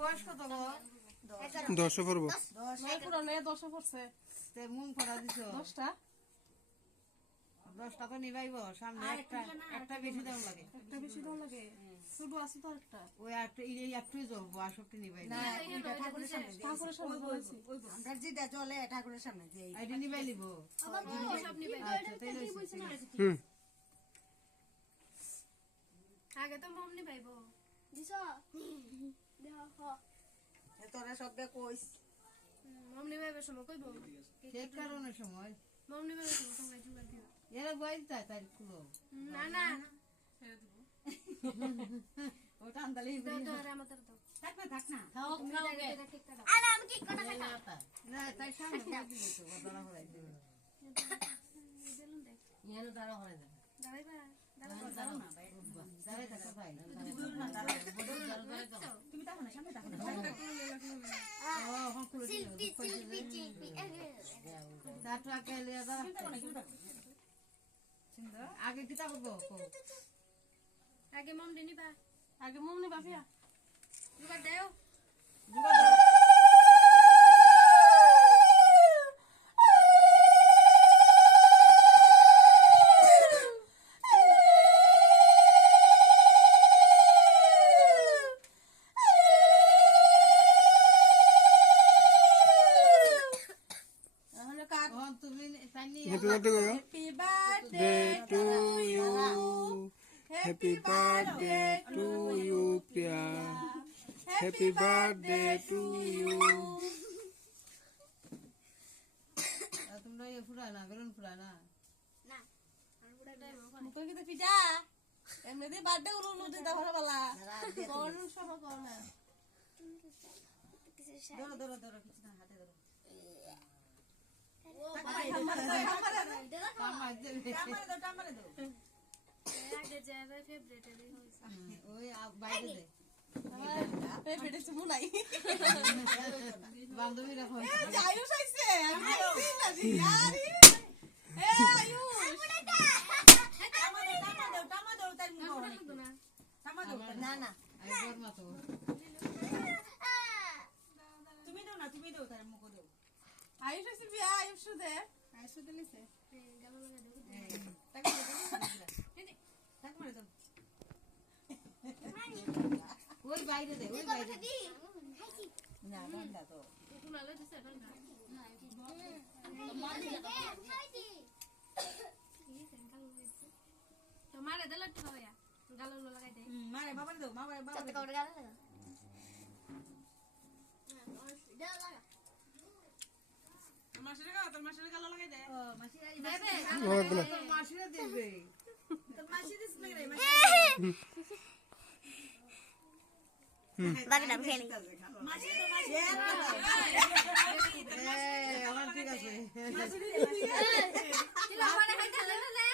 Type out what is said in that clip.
বয়স কত গো? 10 পড়ব। 10 পুরনে 10 পড়ছে। তে মুখ পড়া দিছো 10টা 10 টাকা নিবাইব সামনে একটা বেশি দাম লাগে। একটা বেশি দাম লাগে। শুধু আছে তো একটা। ওই একটা এই একটুই যাও 62 নিবাইব। না এটা ঠাকুরের সামনে ঠাকুরের সামনে বলেছি। আমরা যেটা চলে ঠাকুরের সামনে যে আইডি নিবাই লিব। আবার তো সব নিবে আচ্ছা তাই লইছি। হুম আগে তো মম নিবাইবো দিছ দেহ হ তোরা সবকে কইস মম নিবাইবে সময় কইবো ঠিক কারণে সময় মম নিবাইবে সময় তোমরা জুগার দিও এরা বইল তাই খুলো। না না ওটা আন্দালি দাও তো আরে আমাদের দাও থাক না খাও খাও কেক কাটা আরে আমি কেক কাটা খাইতাম না তাই সামনে দিয়ে দিল তো বদলা হলাই দিল। দিলুন দেখ ইয়ানো দাঁড়া হলাই দে। দাঁড়াইবা দাঁড়াও না ভাই। দাঁড়াই থাকো ভাই। তুমি দেখো না সামনে দেখো ও হন খুলে দিল। শিল্পী তারটা কেলে দাঁড়া। আগে কিতা করবো? আগে মম নিবা আগে মম নি বাপিয়া। জুগার দাও তুমি তাইনি হ্যাপি বার্থডে করো। Happy birthday to you happy birthday to you Priya happy birthday to you. তোমরা এ ফুরানা বেলুন ফুরানা না আর বুড়া টাইম মুখে কি পিঠা এমনিতে বার্থডে উলু দিতে হবে বলা কোন সহ কোন না ধরো ধরো ধরো কিছু না হাতে ধরো আমার দেবে টামারে দাও আগে যাবে ফেভারিট এর হইছে ওই বাইরে দে পেটে চুমু নাই বান্ধবীরা হয় আয়ুষ আইছে আমি আইছি না জি আরে এ আয়ুষ টামা দাও তাই মুখ আমরা শুধু না টামা দাও না না আই বর্মা তো তুমি দাও তাই মুখ দাও আয়ুষ আইছে বিয়া আয়ুষ দে আয়ুষ দিলিছে গেল লাগা দেব টাক মারে দাও ওই বাইরে দে ওই বাইরে দে। না ঠান্ডা তো কুলা লই দিছে এখন না তোমারে দিল তো ভাইয়া গালো লাগাই দে মারে বাবারে দাও বাবারে চাতে কাউরে গালো লাগা দাও লাগা তোর মাসের গালো লাগাই দে ও মাসি আই দেবে ওগুলো তোর মাসিরা দেবে তো মাসি দিস না রে মাসি বাগনা ফেনি মাসি তো মাসি আমার ঠিক আছে কি লাগানে খাইতে না